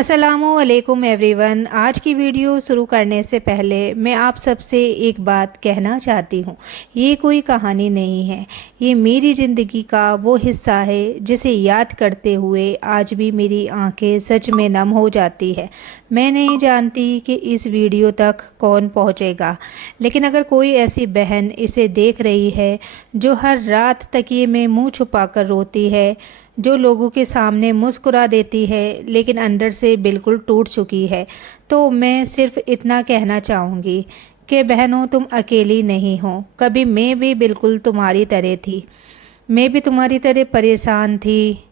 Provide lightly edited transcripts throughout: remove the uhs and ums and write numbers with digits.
अस्सलामुअलैकुम एवरीवन। आज की वीडियो शुरू करने से पहले मैं आप सबसे एक बात कहना चाहती हूँ। ये कोई कहानी नहीं है, ये मेरी ज़िंदगी का वो हिस्सा है जिसे याद करते हुए आज भी मेरी आंखें सच में नम हो जाती है। मैं नहीं जानती कि इस वीडियो तक कौन पहुँचेगा, लेकिन अगर कोई ऐसी बहन इसे देख रही है जो हर रात तकिए में मुँह छुपाकर रोती है, जो लोगों के सामने मुस्कुरा देती है लेकिन अंदर से बिल्कुल टूट चुकी है, तो मैं सिर्फ इतना कहना चाहूँगी कि बहनों, तुम अकेली नहीं हो। कभी मैं भी बिल्कुल तुम्हारी तरह थी। मैं भी तुम्हारी तरह परेशान थी,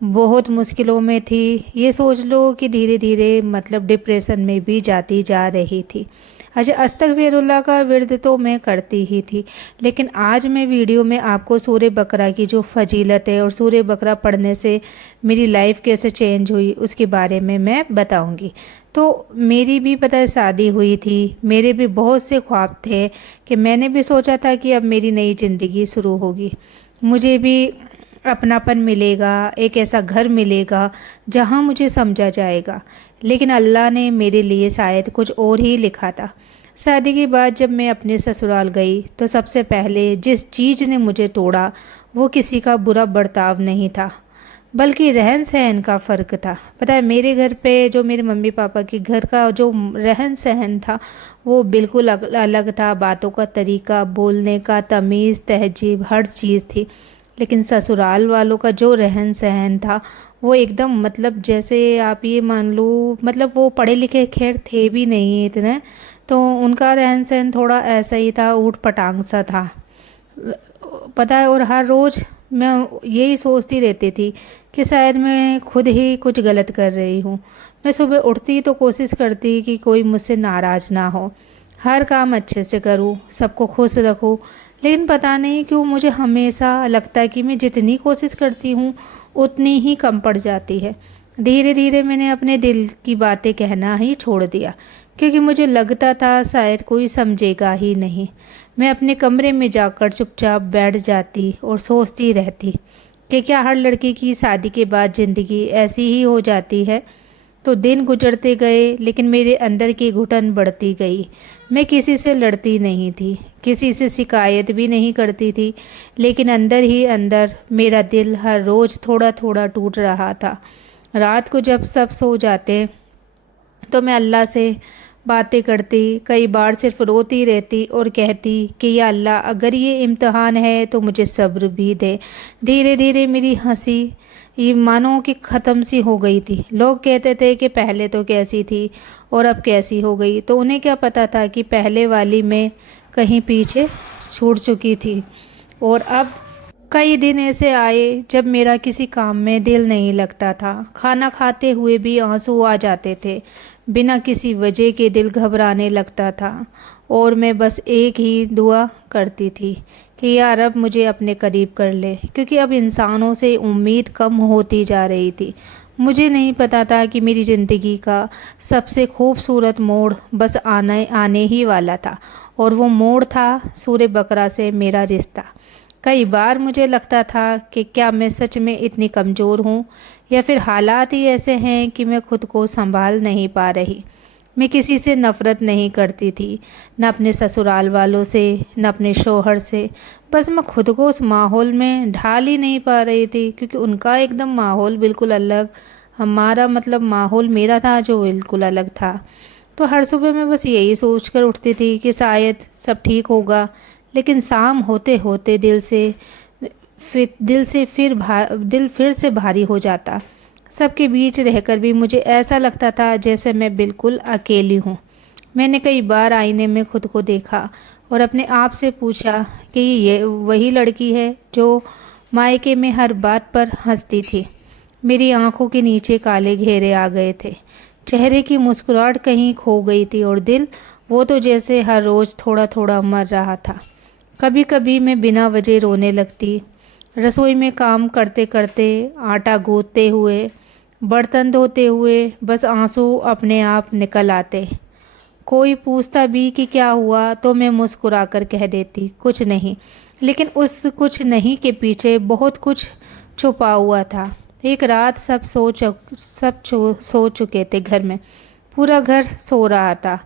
बहुत मुश्किलों में थी। ये सोच लो कि धीरे धीरे डिप्रेशन में भी जाती जा रही थी। अच्छा, अस्तगफिरुल्लाह का विर्द तो मैं करती ही थी, लेकिन आज मैं वीडियो में आपको सूरह बकरा की जो फजीलत है और सूरह बकरा पढ़ने से मेरी लाइफ कैसे चेंज हुई उसके बारे में मैं बताऊंगी। तो मेरी भी पता है शादी हुई थी, मेरे भी बहुत से ख्वाब थे कि मैंने भी सोचा था कि अब मेरी नई ज़िंदगी शुरू होगी, मुझे भी अपनापन मिलेगा, एक ऐसा घर मिलेगा जहाँ मुझे समझा जाएगा। लेकिन अल्लाह ने मेरे लिए शायद कुछ और ही लिखा था। शादी के बाद जब मैं अपने ससुराल गई तो सबसे पहले जिस चीज़ ने मुझे तोड़ा वो किसी का बुरा बर्ताव नहीं था, बल्कि रहन सहन का फ़र्क था। पता है, मेरे घर पे जो मेरे मम्मी पापा के घर का जो रहन सहन था वो बिल्कुल अलग था। बातों का तरीका, बोलने का तमीज़, तहजीब, हर चीज़ थी। लेकिन ससुराल वालों का जो रहन सहन था वो एकदम जैसे आप ये मान लो वो पढ़े लिखे खैर थे भी नहीं इतने, तो उनका रहन सहन थोड़ा ऐसा ही था, ऊट पटांग सा था, पता है। और हर रोज़ मैं यही सोचती रहती थी कि शायद मैं खुद ही कुछ गलत कर रही हूँ। मैं सुबह उठती तो कोशिश करती कि कोई मुझसे नाराज़ ना हो, हर काम अच्छे से करूँ, सबको खुश रखूँ। लेकिन पता नहीं क्यों मुझे हमेशा लगता है कि मैं जितनी कोशिश करती हूँ उतनी ही कम पड़ जाती है। धीरे धीरे मैंने अपने दिल की बातें कहना ही छोड़ दिया, क्योंकि मुझे लगता था शायद कोई समझेगा ही नहीं। मैं अपने कमरे में जाकर चुपचाप बैठ जाती और सोचती रहती कि क्या हर लड़की की शादी के बाद ज़िंदगी ऐसी ही हो जाती है। तो दिन गुजरते गए, लेकिन मेरे अंदर की घुटन बढ़ती गई। मैं किसी से लड़ती नहीं थी, किसी से शिकायत भी नहीं करती थी, लेकिन अंदर ही अंदर मेरा दिल हर रोज़ थोड़ा थोड़ा टूट रहा था। रात को जब सब सो जाते तो मैं अल्लाह से बातें करती, कई बार सिर्फ रोती रहती और कहती कि या अल्लाह, अगर ये इम्तिहान है तो मुझे सब्र भी दे। धीरे धीरे मेरी हंसी ये मानो कि ख़त्म सी हो गई थी। लोग कहते थे कि पहले तो कैसी थी और अब कैसी हो गई, तो उन्हें क्या पता था कि पहले वाली मैं कहीं पीछे छूट चुकी थी। और अब कई दिन ऐसे आए जब मेरा किसी काम में दिल नहीं लगता था, खाना खाते हुए भी आंसू आ जाते थे, बिना किसी वजह के दिल घबराने लगता था, और मैं बस एक ही दुआ करती थी कि यार अब मुझे अपने करीब कर ले, क्योंकि अब इंसानों से उम्मीद कम होती जा रही थी। मुझे नहीं पता था कि मेरी ज़िंदगी का सबसे खूबसूरत मोड़ बस आने ही वाला था, और वो मोड़ था सूरह बकरा से मेरा रिश्ता। कई बार मुझे लगता था कि क्या मैं सच में इतनी कमज़ोर हूँ, या फिर हालात ही ऐसे हैं कि मैं खुद को संभाल नहीं पा रही। मैं किसी से नफ़रत नहीं करती थी, न अपने ससुराल वालों से, न अपने शौहर से। बस मैं खुद को उस माहौल में ढाल ही नहीं पा रही थी, क्योंकि उनका एकदम माहौल बिल्कुल अलग, हमारा माहौल मेरा था जो बिल्कुल अलग था। तो हर सुबह मैं बस यही सोच कर उठती थी कि शायद सब ठीक होगा, लेकिन शाम होते होते दिल फिर से भारी हो जाता। सबके बीच रहकर भी मुझे ऐसा लगता था जैसे मैं बिल्कुल अकेली हूँ। मैंने कई बार आईने में खुद को देखा और अपने आप से पूछा कि ये वही लड़की है जो मायके में हर बात पर हंसती थी। मेरी आंखों के नीचे काले घेरे आ गए थे, चेहरे की मुस्कुराहट कहीं खो गई थी, और दिल वो तो जैसे हर रोज़ थोड़ा थोड़ा मर रहा था। कभी कभी मैं बिना वजह रोने लगती, रसोई में काम करते करते, आटा गूंथते हुए, बर्तन धोते हुए, बस आंसू अपने आप निकल आते। कोई पूछता भी कि क्या हुआ तो मैं मुस्कुरा कर कह देती कुछ नहीं, लेकिन उस कुछ नहीं के पीछे बहुत कुछ छुपा हुआ था। ایک رات سب سو چکے تھے گھر میں، پورا گھر سو رہا تھا۔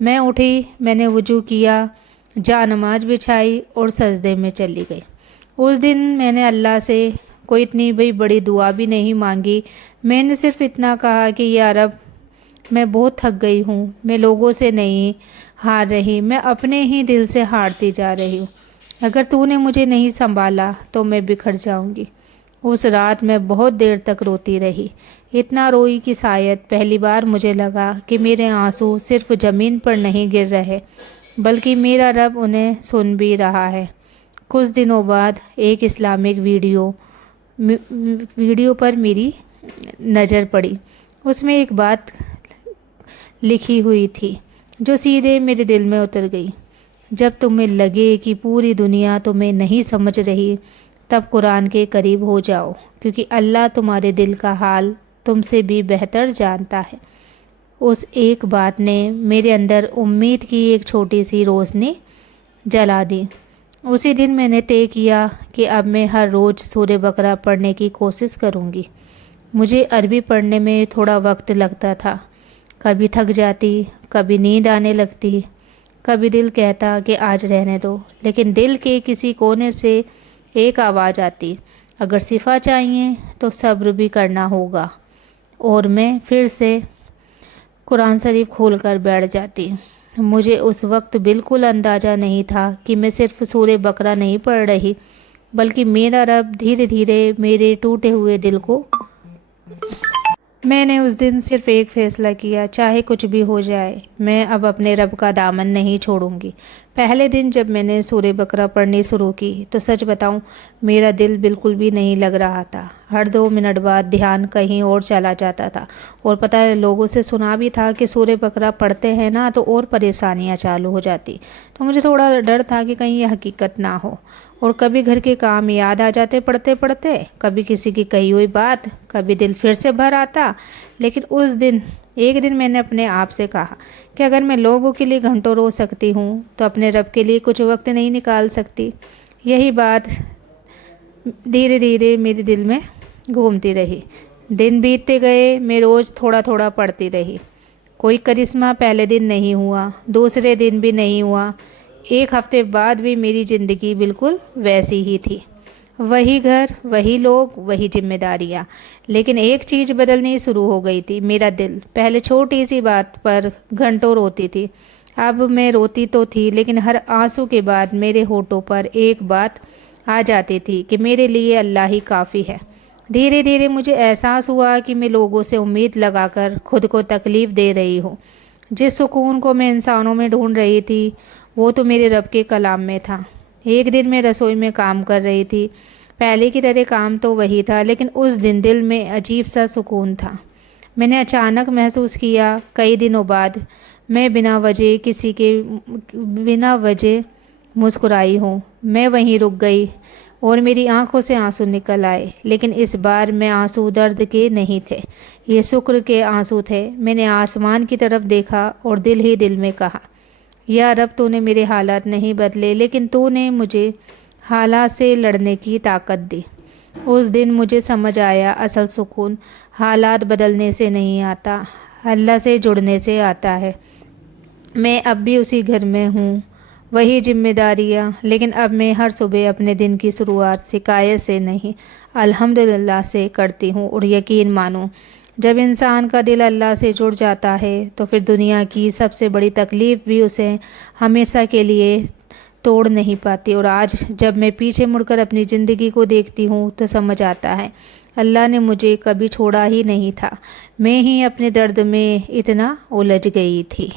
میں اٹھی، میں نے وضو کیا، جا نماز بچھائی اور سجدے میں چلی گئی۔ اس دن میں نے اللہ سے کوئی اتنی بڑی دعا بھی نہیں مانگی، میں نے صرف اتنا کہا کہ یا رب، میں بہت تھک گئی ہوں، میں لوگوں سے نہیں ہار رہی، میں اپنے ہی دل سے ہارتی جا رہی ہوں۔ اگر تو نے مجھے نہیں سنبھالا تو میں بکھر جاؤں گی۔ اس رات میں بہت دیر تک روتی رہی، اتنا روئی کہ شاید پہلی بار مجھے لگا کہ میرے آنسو صرف زمین پر نہیں گر رہے بلکہ میرا رب انہیں سن بھی رہا ہے۔ کچھ دنوں بعد ایک اسلامک ویڈیو پر میری نظر پڑی۔ اس میں ایک بات لکھی ہوئی تھی جو سیدھے میرے دل میں اتر گئی۔ جب تمہیں لگے کہ پوری دنیا تمہیں نہیں سمجھ رہی، تب قرآن کے قریب ہو جاؤ، کیونکہ اللہ تمہارے دل کا حال تم سے بھی بہتر جانتا ہے۔ اس ایک بات نے میرے اندر امید کی ایک چھوٹی سی روشنی جلا دی۔ اسی دن میں نے طے کیا کہ اب میں ہر روز سورہ بقرہ پڑھنے کی کوشش کروں گی۔ مجھے عربی پڑھنے میں تھوڑا وقت لگتا تھا، کبھی تھک جاتی، کبھی نیند آنے لگتی، کبھی دل کہتا کہ آج رہنے دو، لیکن دل کے کسی کونے سے ایک آواز آتی، اگر شفا چاہیے تو صبر بھی کرنا ہوگا، اور میں پھر سے قرآن شریف کھول کر بیٹھ جاتی۔ مجھے اس وقت بالکل اندازہ نہیں تھا کہ میں صرف سورہ بقرہ نہیں پڑھ رہی، بلکہ میرا رب دھیرے دھیرے میرے ٹوٹے ہوئے دل کو۔ میں نے اس دن صرف ایک فیصلہ کیا، چاہے کچھ بھی ہو جائے، میں اب اپنے رب کا دامن نہیں چھوڑوں گی۔ پہلے دن جب میں نے سورہ بقرہ پڑھنی شروع کی تو سچ بتاؤں، میرا دل بالکل بھی نہیں لگ رہا تھا۔ ہر 2 منٹ بعد دھیان کہیں اور چلا جاتا تھا، اور پتہ ہے لوگوں سے سنا بھی تھا کہ سورہ بقرہ پڑھتے ہیں نا تو اور پریشانیاں چالو ہو جاتی، تو مجھے تھوڑا ڈر تھا کہ کہیں یہ حقیقت نہ ہو۔ اور کبھی گھر کے کام یاد آ جاتے پڑھتے پڑھتے، کبھی کسی کی کہی ہوئی بات، کبھی دل پھر سے بھر آتا۔ لیکن ایک دن میں نے اپنے آپ سے کہا کہ اگر میں لوگوں کے لیے گھنٹوں رو سکتی ہوں تو اپنے رب کے لیے کچھ وقت نہیں نکال سکتی۔ یہی بات دھیرے دھیرے میرے دل میں گھومتی رہی۔ دن بیتتے گئے، میں روز تھوڑا تھوڑا پڑھتی رہی۔ کوئی کرشمہ پہلے دن نہیں ہوا، دوسرے دن بھی نہیں ہوا، ایک ہفتے بعد بھی میری زندگی بالکل ویسی ہی تھی، وہی گھر، وہی لوگ، وہی ذمہ داریاں، لیکن ایک چیز بدلنی شروع ہو گئی تھی، میرا دل۔ پہلے چھوٹی سی بات پر گھنٹوں روتی تھی، اب میں روتی تو تھی لیکن ہر آنسو کے بعد میرے ہونٹوں پر ایک بات آ جاتی تھی کہ میرے لیے اللہ ہی کافی ہے۔ دھیرے دھیرے مجھے احساس ہوا کہ میں لوگوں سے امید لگا کر خود کو تکلیف دے رہی ہوں۔ جس سکون کو میں انسانوں میں ڈھونڈ رہی تھی وہ تو میرے رب کے کلام میں تھا۔ ایک دن میں رسوئی میں کام کر رہی تھی، پہلے کی طرح کام تو وہی تھا، لیکن اس دن دل میں عجیب سا سکون تھا۔ میں نے اچانک محسوس کیا کئی دنوں بعد میں بنا وجہ مسکرائی ہوں۔ میں وہیں رک گئی اور میری آنکھوں سے آنسو نکل آئے، لیکن اس بار میں آنسو درد کے نہیں تھے، یہ شکر کے آنسو تھے۔ میں نے آسمان کی طرف دیکھا اور دل ہی دل میں کہا، یا رب، تو نے میرے حالات نہیں بدلے، لیکن تو نے مجھے حالات سے لڑنے کی طاقت دی۔ اس دن مجھے سمجھ آیا، اصل سکون حالات بدلنے سے نہیں آتا، اللہ سے جڑنے سے آتا ہے۔ میں اب بھی اسی گھر میں ہوں، وہی ذمہ داریاں، لیکن اب میں ہر صبح اپنے دن کی شروعات شکایت سے نہیں، الحمدللہ سے کرتی ہوں، اور یقین مانو، جب انسان کا دل اللہ سے جڑ جاتا ہے تو پھر دنیا کی سب سے بڑی تکلیف بھی اسے ہمیشہ کے لیے توڑ نہیں پاتی۔ اور آج جب میں پیچھے مڑ کر اپنی زندگی کو دیکھتی ہوں تو سمجھ آتا ہے اللہ نے مجھے کبھی چھوڑا ہی نہیں تھا، میں ہی اپنے درد میں اتنا الجھ گئی تھی۔